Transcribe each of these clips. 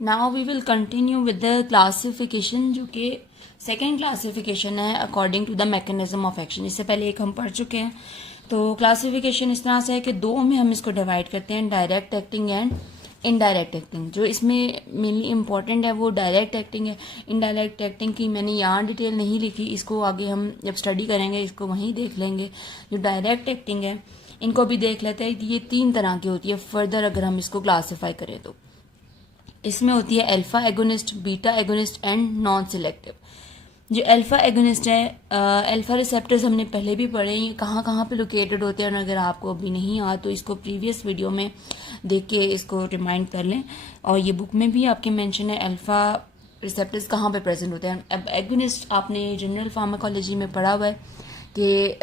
Now we will continue with the classification, जो कि second classification है according to the mechanism of action. इससे पहले एक हम पढ़ चुके हैं। तो क्लासिफिकेशन इस तरह से है कि दो में हम इसको डिवाइड करते हैं, direct acting and indirect acting. जो इसमें मेनली इंपॉर्टेंट है वो डायरेक्ट एक्टिंग है। इनडायरेक्ट एक्टिंग की मैंने यहाँ डिटेल नहीं लिखी, इसको आगे हम जब स्टडी करेंगे इसको वहीं देख लेंगे। जो डायरेक्ट एक्टिंग है इनको भी देख लेते हैं। ये तीन तरह की होती है फर्दर अगर हम इसको क्लासीफाई करें तो। इसमें होती है alpha agonist, beta agonist and non selective. जो अल्फा एगोनिस्ट है, अल्फा रिसेप्टर्स हमने पहले भी पढ़े हैं, ये कहाँ कहाँ पे लोकेटेड होते हैं। और अगर आपको अभी नहीं याद तो इसको प्रीवियस वीडियो में देख के इसको रिमाइंड कर लें। और ये बुक में भी आपके मेंशन है अल्फा रिसेप्टर्स कहाँ पे प्रेजेंट होते हैं। अब एगोनिस्ट आपने जनरल फार्माकोलॉजी में पढ़ा हुआ है कि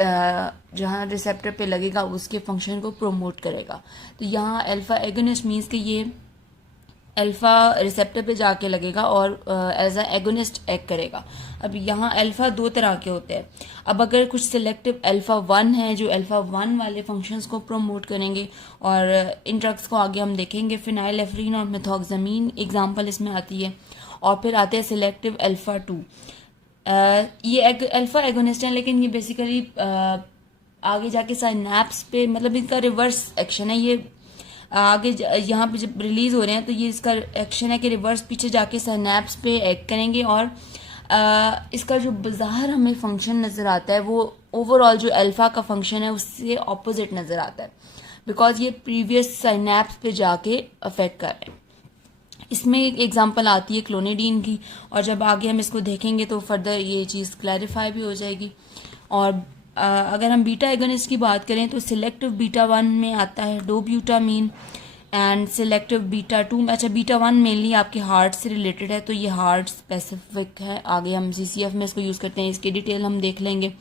जहाँ रिसेप्टर पे लगेगा उसके फंक्शन को प्रोमोट करेगा। तो यहाँ अल्फा एगोनिस्ट मीन्स कि ये अल्फा रिसेप्टर पे जाके लगेगा और एज अ एगोनिस्ट एक्ट करेगा। अब यहाँ अल्फा दो तरह के होते हैं। अब अगर कुछ सिलेक्टिव अल्फा 1 है जो अल्फा 1 वाले फंक्शंस को प्रमोट करेंगे, और इन ड्रग्स को आगे हम देखेंगे। फिनाइलेफ्रीन और मेथॉक्सामीन एग्जांपल इसमें आती है। और फिर आते हैं सिलेक्टिव अल्फा 2। ये अल्फा एगोनिस्ट हैं, लेकिन ये बेसिकली आगे जाके साइनैप्स पे, मतलब इनका रिवर्स एक्शन है। ये आगे यहाँ पे जब रिलीज हो रहे हैं तो ये इसका एक्शन है कि रिवर्स पीछे जाके सिनैप्स पे एक्ट करेंगे। और इसका जो बाहर हमें फंक्शन नज़र आता है वो ओवरऑल जो अल्फा का फंक्शन है उससे ऑपोजिट नज़र आता है, बिकॉज ये प्रीवियस सिनैप्स पे जाके अफेक्ट कर रहे हैं। इसमें एक एग्जांपल आती है क्लोनिडीन की, और जब आगे हम इसको देखेंगे तो फर्दर ये चीज़ क्लैरिफाई भी हो जाएगी। और अगर हम बीटा एगोनिस्ट की बात करें तो सिलेक्टिव बीटा 1 में आता है डोब्यूटामीन एंड सिलेक्टिव बीटा 2। अच्छा, बीटा 1 मेनली आपके हार्ट से रिलेटेड है, तो ये हार्ट स्पेसिफिक है। आगे हम सीसीएफ में इसको यूज़ करते हैं, इसकी डिटेल हम देख लेंगे।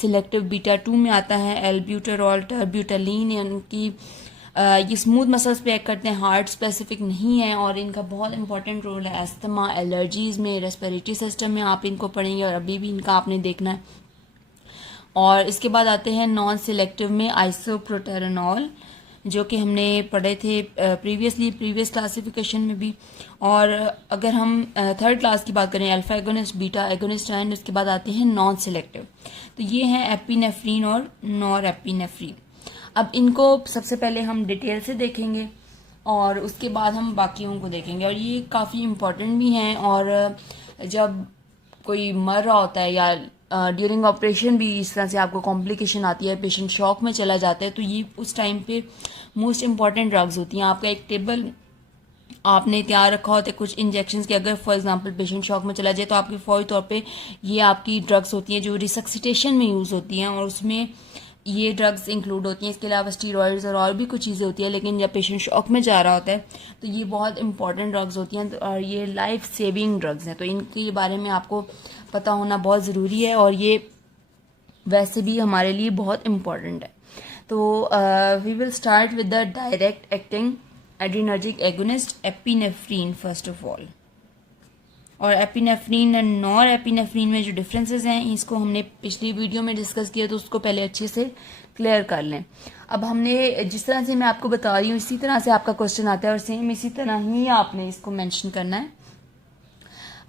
सिलेक्टिव बीटा 2 में आता है एल्ब्यूटेरॉल, टर्ब्यूटालीन। इनकी ये स्मूथ मसल्स पे एक्ट करते हैं, हार्ट स्पेसिफिक नहीं है। और इनका बहुत इंपॉर्टेंट रोल है अस्थमा, एलर्जीज़ में, रेस्पिरेटरी सिस्टम में आप इनको पढ़ेंगे, और अभी भी इनका आपने देखना है। और इसके बाद आते हैं नॉन सिलेक्टिव में आइसोप्रोटेरेनॉल, जो कि हमने पढ़े थे प्रीवियस क्लासिफिकेशन में भी। और अगर हम थर्ड क्लास की बात करें, alpha agonist, beta agonist and उसके बाद आते हैं नॉन सिलेक्टिव। तो ये हैं एपिनेफ्रीन और नॉर एपिनेफ्रीन। अब इनको सबसे पहले हम डिटेल से देखेंगे और उसके बाद हम बाकियों को देखेंगे। और ये काफ़ी इम्पोर्टेंट भी हैं। और जब कोई मर रहा होता है या ड्यूरिंग ऑपरेशन भी इस तरह से आपको कॉम्प्लिकेशन आती है, पेशेंट शॉक में चला जाता है, तो ये उस टाइम पे मोस्ट इंपॉर्टेंट ड्रग्स होती हैं। आपका एक टेबल आपने तैयार रखा होता है कुछ इंजेक्शंस के, अगर फॉर एग्जांपल पेशेंट शॉक में चला जाए तो आपके फौरी तौर पे ये आपकी ड्रग्स होती हैं जो रिसक्सिटेशन में यूज़ होती हैं, और उसमें ये ड्रग्स इंक्लूड होती हैं। इसके अलावा स्टीरॉइड्स और भी कुछ चीज़ें होती हैं, लेकिन जब पेशेंट शॉक में जा रहा होता है तो ये बहुत इंपॉर्टेंट ड्रग्स होती हैं और ये लाइफ सेविंग ड्रग्स हैं। तो इनके बारे में आपको पता होना बहुत ज़रूरी है, और ये वैसे भी हमारे लिए बहुत इम्पॉर्टेंट है। तो we will start with the direct acting adrenergic agonist epinephrine first of all. और एपिनेफ्रीन एंड नॉर एपिनेफ्रीन में जो डिफरेंसेस हैं इसको हमने पिछली वीडियो में डिस्कस किया, तो उसको पहले अच्छे से क्लियर कर लें। अब हमने जिस तरह से मैं आपको बता रही हूँ इसी तरह से आपका क्वेश्चन आता है, और सेम इसी तरह ही आपने इसको मेंशन करना है।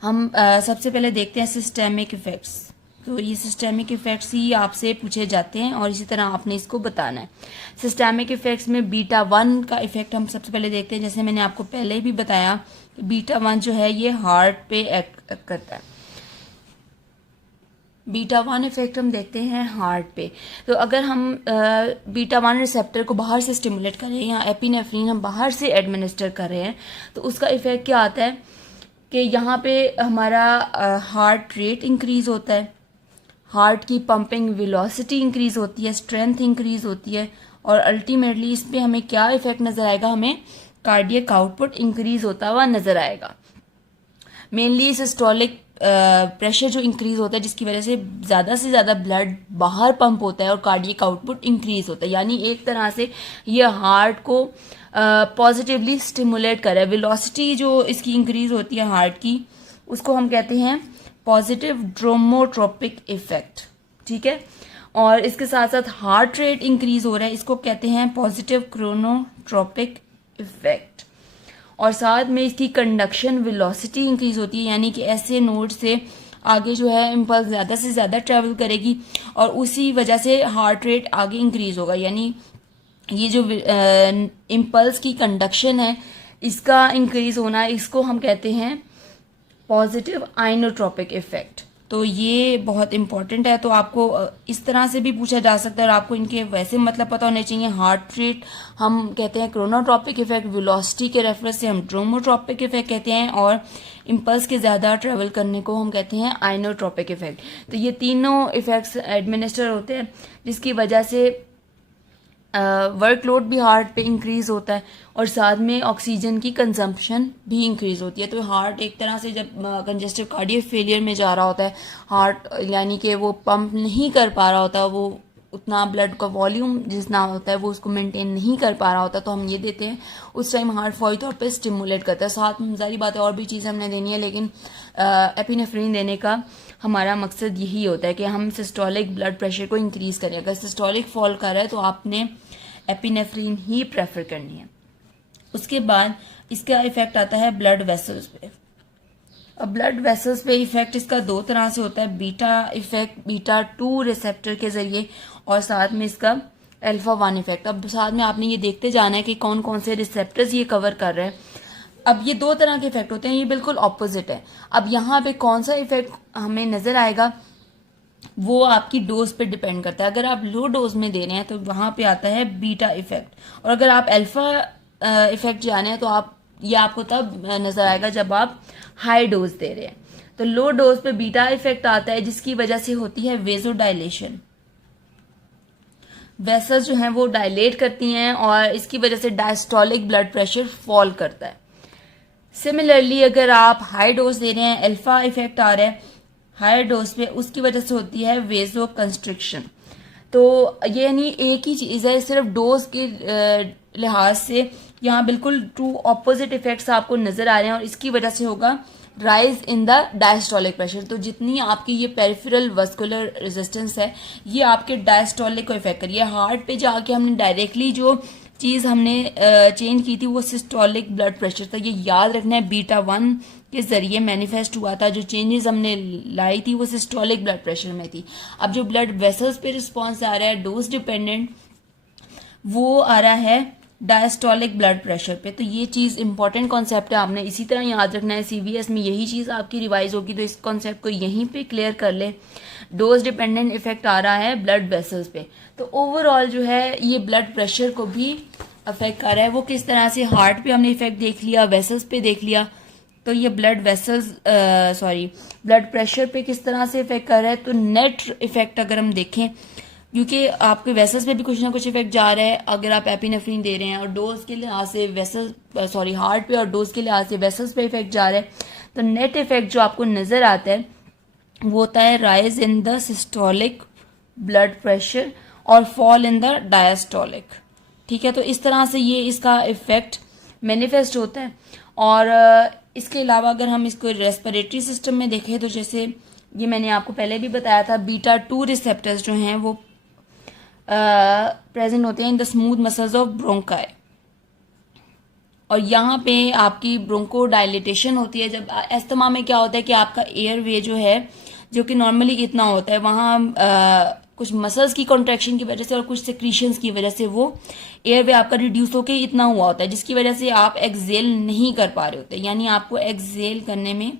हम सबसे पहले देखते हैं सिस्टेमिक इफेक्ट्स। तो ये सिस्टेमिक इफेक्ट्स ही आपसे पूछे जाते हैं और इसी तरह आपने इसको बताना है। सिस्टेमिक इफेक्ट्स में बीटा 1 का इफेक्ट हम सबसे पहले देखते हैं। जैसे मैंने आपको पहले भी बताया कि बीटा 1 जो है ये हार्ट पे एक्ट करता है। बीटा 1 इफेक्ट हम देखते हैं हार्ट पे। तो अगर हम बीटा 1 रिसेप्टर को बाहर से स्टिमुलेट करें या एपिनेफ्रीन हम बाहर से एडमिनिस्टर कर रहे हैं, तो उसका इफेक्ट क्या आता है कि यहाँ पे हमारा हार्ट रेट इंक्रीज होता है, हार्ट की पंपिंग वेलोसिटी इंक्रीज होती है, स्ट्रेंथ इंक्रीज होती है, और अल्टीमेटली इस पे हमें क्या इफेक्ट नजर आएगा, हमें कार्डियक आउटपुट इंक्रीज होता हुआ नजर आएगा। मेनली सिस्टोलिक प्रेशर जो इंक्रीज होता है जिसकी वजह से ज़्यादा ब्लड बाहर पंप होता है और कार्डियक आउटपुट इंक्रीज होता है। यानी एक तरह से ये हार्ट को पॉजिटिवली स्टिमुलेट कर रहा है। वेलोसिटी जो इसकी इंक्रीज होती है हार्ट की, उसको हम कहते हैं पॉजिटिव ड्रोमोट्रोपिक इफेक्ट, ठीक है। और इसके साथ साथ हार्ट रेट इंक्रीज हो रहा है, इसको कहते हैं पॉजिटिव क्रोनोट्रोपिक इफेक्ट। और साथ में इसकी कंडक्शन वेलोसिटी इंक्रीज होती है, यानी कि ऐसे नोड से आगे जो है इम्पल्स ज़्यादा से ज़्यादा ट्रेवल करेगी और उसी वजह से हार्ट रेट आगे इंक्रीज होगा। यानी ये जो इम्पल्स की कंडक्शन है इसका इंक्रीज होना, इसको हम कहते हैं पॉजिटिव आइनोट्रोपिक इफेक्ट। तो ये बहुत इंपॉर्टेंट है। तो आपको इस तरह से भी पूछा जा सकता है और आपको इनके वैसे मतलब पता होने चाहिए। हार्ट रेट हम कहते हैं क्रोनोट्रोपिक इफेक्ट, वेलोसिटी के रेफरेंस से हम ड्रोमोट्रोपिक इफेक्ट कहते हैं और इम्पल्स के ज़्यादा ट्रेवल करने को हम कहते हैं आइनोट्रोपिक इफेक्ट। तो ये तीनों इफेक्ट्स एडमिनिस्टर होते हैं जिसकी वजह से वर्कलोड भी हार्ट पे इंक्रीज होता है और साथ में ऑक्सीजन की कंजम्पशन भी इंक्रीज होती है। तो हार्ट एक तरह से जब कंजेस्टिव कार्डियक फेलियर में जा रहा होता है, हार्ट यानी कि वो पंप नहीं कर पा रहा होता, वो उतना ब्लड का वॉल्यूम जितना होता है वो उसको मेंटेन नहीं कर पा रहा होता, तो हम ये देते हैं। उस टाइम हार्ट फौरी तौर पे स्टिमुलेट करता है। साथ में सारी बातें और भी चीज़ हमने देनी है, लेकिन एपिनेफ्रिन देने का हमारा मकसद यही होता है कि हम सिस्टोलिक ब्लड प्रेशर को इंक्रीज करें। अगर सिस्टोलिक फॉल कर रहा है तो आपने एपिनेफ्रिन ही प्रेफर करनी है। उसके बाद इसका इफेक्ट आता है ब्लड वेसल्स पे। अब ब्लड वेसल्स पे इफेक्ट इसका दो तरह से होता है, बीटा इफेक्ट बीटा 2 रिसेप्टर के जरिए और साथ में इसका अल्फा 1 इफेक्ट। अब साथ में आपने ये देखते जाना है कि कौन कौन से रिसेप्टर्स ये कवर कर रहे हैं। अब ये दो तरह के इफेक्ट होते हैं, ये बिल्कुल ऑपोजिट है। अब यहाँ पे कौन सा इफेक्ट हमें नजर आएगा वो आपकी डोज पे डिपेंड करता है। अगर आप लो डोज में दे रहे हैं तो वहां पे आता है बीटा इफेक्ट, और अगर आप अल्फा इफेक्ट जाने हैं तो आप ये आपको तब नजर आएगा जब आप हाई डोज दे रहे हैं। तो लो डोज पे बीटा इफेक्ट आता है जिसकी वजह से होती है वेजोडाइलेशन। वेसल्स जो हैं वो डायलेट करती हैं और इसकी वजह से डायस्टोलिक ब्लड प्रेशर फॉल करता है। सिमिलरली अगर आप हाई डोज दे रहे हैं, अल्फा इफेक्ट आ रहा है हायर डोज पे, उसकी वजह से होती है वेजो कंस्ट्रिक्शन। तो ये यानी एक ही चीज है, सिर्फ डोज के लिहाज से यहाँ बिल्कुल टू ऑपोजिट इफेक्ट्स आपको नजर आ रहे हैं और इसकी वजह से होगा rise in the diastolic pressure. तो जितनी आपकी ये पेरिफेरल वस्कुलर रेजिस्टेंस है ये आपके डायस्टोलिक को इफेक्ट करिए। हार्ट पे जाके हमने डायरेक्टली जो चीज हमने चेंज की थी वो सिस्टोलिक ब्लड प्रेशर था। ये याद रखना है, बीटा 1 के जरिए मैनिफेस्ट हुआ था। जो चेंजेस हमने लाई थी वो सिस्टोलिक ब्लड प्रेशर में थी। अब जो ब्लड वेसल्स पे रिस्पॉन्स आ रहा है डोज डिपेंडेंट, वो आ रहा है डायस्टोलिक ब्लड प्रेशर पे। तो ये चीज इंपॉर्टेंट कॉन्सेप्ट है, आपने इसी तरह याद रखना है। सीवीएस में यही चीज आपकी रिवाइज होगी, तो इस कॉन्सेप्ट को यहीं पे क्लियर कर ले। डोज डिपेंडेंट इफेक्ट आ रहा है ब्लड वेसल्स पे। तो ओवरऑल जो है ये ब्लड प्रेशर को भी अफेक्ट कर रहा है। वो किस तरह से, हार्ट पे हमने इफेक्ट देख लिया, वेसल्स पे देख लिया, तो ये ब्लड प्रेशर पे किस तरह से इफेक्ट कर रहा है। तो नेट इफेक्ट अगर हम देखें, क्योंकि आपके वेसल्स पे भी कुछ ना कुछ इफेक्ट जा रहा है अगर आप एपिनेफ्रिन दे रहे हैं, और डोज के लिहाज से हार्ट पे और डोज के लिहाज से वेसल्स पे इफेक्ट जा रहा है। तो नेट इफेक्ट जो आपको नजर आता है वो होता है rise in the systolic blood pressure और फॉल इन द डायस्टोलिक। ठीक है, तो इस तरह से ये इसका इफेक्ट मैनिफेस्ट होता है। और इसके अलावा अगर हम इसको रेस्पिरेटरी सिस्टम में देखें तो जैसे ये मैंने आपको पहले भी बताया था, बीटा 2 रिसेप्टर्स जो हैं वो प्रेजेंट होते हैं in the smooth muscles of bronchi, और यहाँ पे आपकी ब्रोंको डायलिटेशन होती है। जब अस्थमा में क्या होता है कि आपका एयर वे जो है, जो कि नॉर्मली इतना होता है, वहाँ कुछ मसल्स की कॉन्ट्रैक्शन की वजह से और कुछ सेक्रीशंस की वजह से वो एयर वे आपका रिड्यूस होकर इतना हुआ होता है, जिसकी वजह से आप एक्सेल नहीं कर पा रहे होते, यानी आपको एक्सेल करने में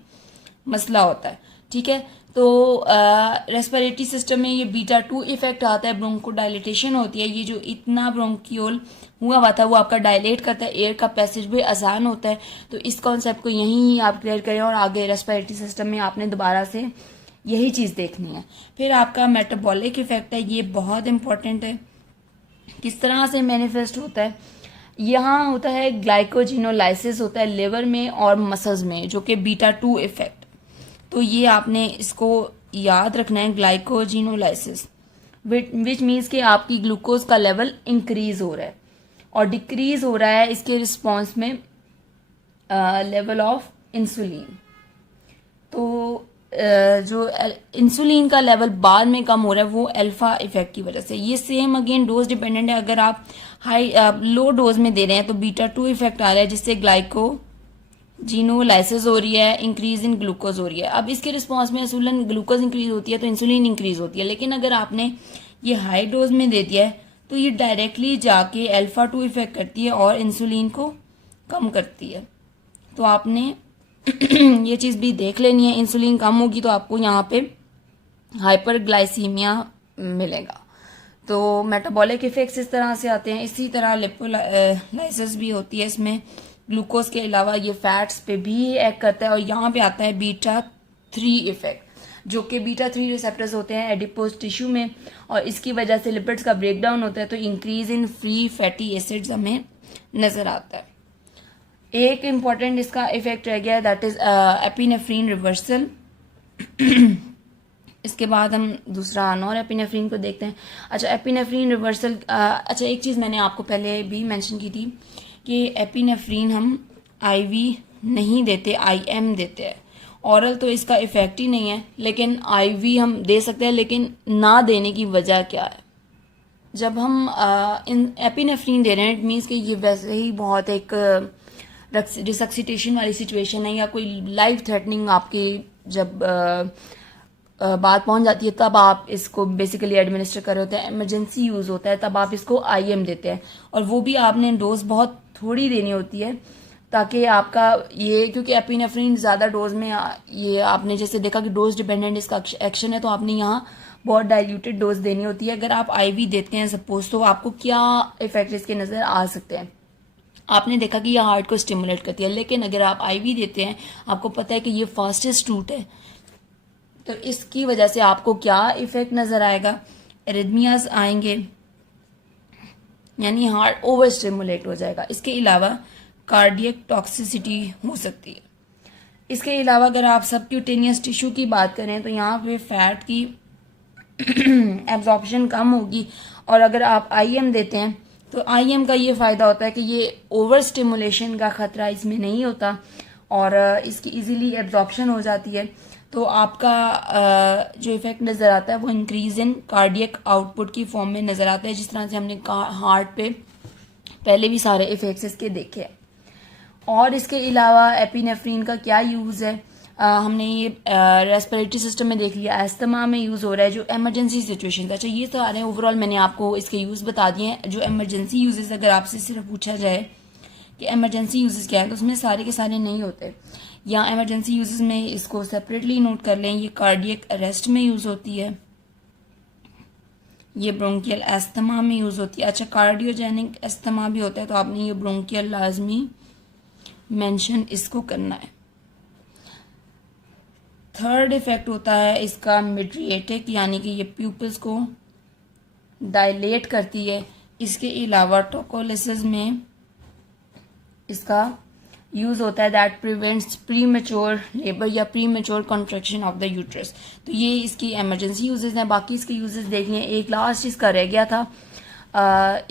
मसला होता है। ठीक है, तो रेस्पिरेटरी सिस्टम में ये बीटा 2 इफेक्ट आता है, ब्रोंको डायलिटेशन होती है। ये जो इतना ब्रोंक्यूल हुआ था वो आपका डायलेट करता है, एयर का पैसेज भी आसान होता है। तो इस कॉन्सेप्ट को यहीं आप क्लियर करें और आगे रेस्पिरेटरी सिस्टम में आपने दोबारा से यही चीज देखनी है। फिर आपका मेटाबॉलिक इफेक्ट है, ये बहुत इंपॉर्टेंट है। किस तरह से मैनिफेस्ट होता है, यहाँ होता है ग्लाइकोजिनोलाइसिस होता है लिवर में और मसल्स में, जो कि बीटा 2 इफेक्ट। तो ये आपने इसको याद रखना है, ग्लाइकोजिनोलाइसिस, विच मीन्स कि आपकी ग्लूकोज का लेवल इंक्रीज हो रहा है और डिक्रीज हो रहा है इसके रिस्पॉन्स में लेवल ऑफ इंसुलिन। तो जो इंसुलिन का लेवल बाद में कम हो रहा है वो अल्फा इफेक्ट की वजह से। ये सेम अगेन डोज डिपेंडेंट है। अगर आप लो डोज में दे रहे हैं तो बीटा 2 इफेक्ट आ रहा है जिससे जीनोलाइसिस हो रही है, इंक्रीज इन ग्लूकोज हो रही है। अब इसके रिस्पॉन्स में इंसुलिन, ग्लूकोज इंक्रीज होती है तो इंसुलिन इंक्रीज होती है, लेकिन अगर आपने ये हाई डोज में दे दिया है तो ये डायरेक्टली जाके अल्फा 2 इफेक्ट करती है और इंसुलिन को कम करती है। तो आपने ये चीज़ भी देख लेनी है, इंसुलिन कम होगी तो आपको यहाँ पे हाइपरग्लाइसीमिया मिलेगा। तो मेटाबॉलिक इफेक्ट्स इस तरह से आते हैं। इसी तरह लिपोलाइसिस भी होती है, इसमें ग्लूकोज के अलावा ये फैट्स पे भी एक्ट करता है। और यहाँ पे आता है बीटा 3 इफेक्ट, जो कि बीटा 3 रिसेप्टर्स होते हैं एडिपोज टिश्यू में, और इसकी वजह से लिपिड्स का ब्रेकडाउन होता है तो increase in free fatty acids हमें नजर आता है। एक इम्पॉर्टेंट इसका इफेक्ट रह गया है, दैट इज एपिनेफ्रीन रिवर्सल। इसके बाद हम दूसरा नॉर एपिनेफ्रीन को देखते हैं। अच्छा, एपिनेफ्रीन रिवर्सल, अच्छा एक चीज़ मैंने आपको पहले भी मेंशन की थी कि एपिनेफ्रीन हम आईवी नहीं देते, आईएम देते हैं। औरल तो इसका इफेक्ट ही नहीं है, लेकिन आईवी हम दे सकते हैं। लेकिन ना देने की वजह क्या है? जब हम इन एपिनेफ्रीन दे रहे हैं, इट मीन्स कि ये वैसे ही बहुत एक रिसक्सिटेशन वाली सिचुएशन है, या कोई लाइफ थ्रेटनिंग आपकी जब बात पहुंच जाती है तब आप इसको बेसिकली एडमिनिस्टर कर रहे होते हैं, इमरजेंसी यूज होता है तब आप इसको आईएम देते हैं। और वो भी आपने डोज बहुत थोड़ी देनी होती है, ताकि आपका ये, क्योंकि एपिनेफ्रीन ज़्यादा डोज में ये आपने जैसे देखा कि डोज डिपेंडेंट इसका एक्शन है, तो आपने यहाँ बहुत डाइल्यूटेड डोज देनी होती है। अगर आप आईवी देते हैं सपोज, तो आपको क्या इफेक्ट इसके नज़र आ सकते हैं? आपने देखा कि ये हार्ट को स्टिमुलेट करती है, लेकिन अगर आप आईवी देते हैं, आपको पता है कि ये फास्टेस्ट रूट है, तो इसकी वजह से आपको क्या इफेक्ट नजर आएगा? एरिथमियाज आएंगे, यानी हार्ट ओवर स्टिमुलेट हो जाएगा। इसके अलावा कार्डियक टॉक्सिसिटी हो सकती है। इसके अलावा अगर आप सबक्यूटेनियस टिश्यू की बात करें तो यहाँ पे फैट की एब्जॉर्प्शन कम होगी। और अगर आप आईएम देते हैं तो आईएम का ये फायदा होता है कि ये ओवर स्टिमुलेशन का खतरा इसमें नहीं होता और इसकी इजीली एब्जॉर्प्शन हो जाती है। तो आपका जो इफेक्ट नज़र आता है वो इंक्रीज इन कार्डियक आउटपुट की फॉर्म में नज़र आता है, जिस तरह से हमने हार्ट पे पहले भी सारे इफेक्ट्स इसके देखे हैं। और इसके अलावा एपिनेफ्रीन का क्या यूज़ है? हमने ये रेस्पिरेटरी सिस्टम में देख लिया, अस्थमा में यूज़ हो रहा है, जो इमरजेंसी सिचुएशन था। अच्छा, ये सारे ओवरऑल मैंने आपको इसके यूज़ बता दिए हैं। जो इमरजेंसी यूजेस अगर आपसे सिर्फ पूछा जाए कि इमरजेंसी यूजेस क्या है, तो उसमें सारे के सारे नहीं होते। या इमरजेंसी यूजेस में इसको सेपरेटली नोट कर लें। ये कार्डियक अरेस्ट में यूज़ होती है, ये ब्रोंकियल अस्थमा में यूज़ होती है। अच्छा, कार्डियोजेनिक अस्थमा भी होता है, तो आपने ये ब्रोंकियल लाजमी मेंशन इसको करना है। थर्ड इफेक्ट होता है इसका मिड्रिएटिक, यानी कि ये प्यूपल्स को डायलेट करती है। इसके अलावा टोकोलिसिस में इसका यूज होता है, दैट प्रिवेंट्स प्रीमेच्योर लेबर या premature contraction of the uterus. तो ये इसकी इमरजेंसी यूजेस हैं। बाकी इसके यूजेस देखिए, एक लास्ट इसका रह गया था,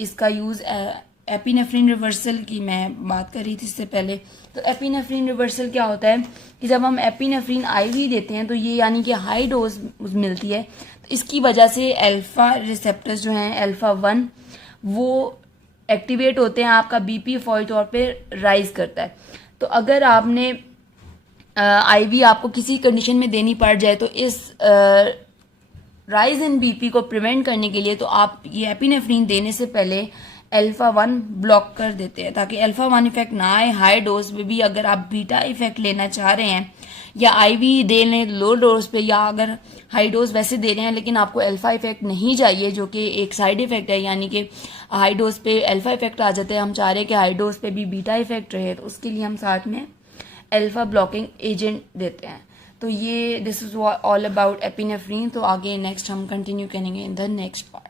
इसका यूज एपिनेफ्रीन रिवर्सल की मैं बात कर रही थी इससे पहले। तो एपिनेफ्रीन रिवर्सल क्या होता है कि जब हम एपिनेफ्रीन आईवी देते हैं तो ये यानी कि हाई डोज मिलती है, तो इसकी वजह से अल्फा रिसेप्टर्स जो हैं अल्फा 1 वो एक्टिवेट होते हैं, आपका बीपी फौरी तौर पे राइज करता है। तो अगर आपने आईवी आपको किसी कंडीशन में देनी पड़ जाए तो इस राइज इन बीपी को प्रिवेंट करने के लिए तो आप ये एपिनेफ्रीन देने से पहले अल्फा 1 ब्लॉक कर देते हैं, ताकि अल्फा 1 इफेक्ट ना आए। हाई डोज में भी अगर आप बीटा इफेक्ट लेना चाह रहे हैं या आईवी दे लें लो डोज पे, या अगर हाई डोज वैसे दे रहे हैं लेकिन आपको अल्फा इफेक्ट नहीं चाहिए, जो कि एक साइड इफेक्ट है, यानी कि हाई डोज पे अल्फा इफेक्ट आ जाते हैं, हम चाह रहे हैं कि हाई डोज पे भी बीटा इफेक्ट रहे, तो उसके लिए हम साथ में अल्फा ब्लॉकिंग एजेंट देते हैं। तो ये this is all about epinephrine. तो आगे नेक्स्ट हम कंटिन्यू करेंगे इन द नेक्स्ट पार्ट।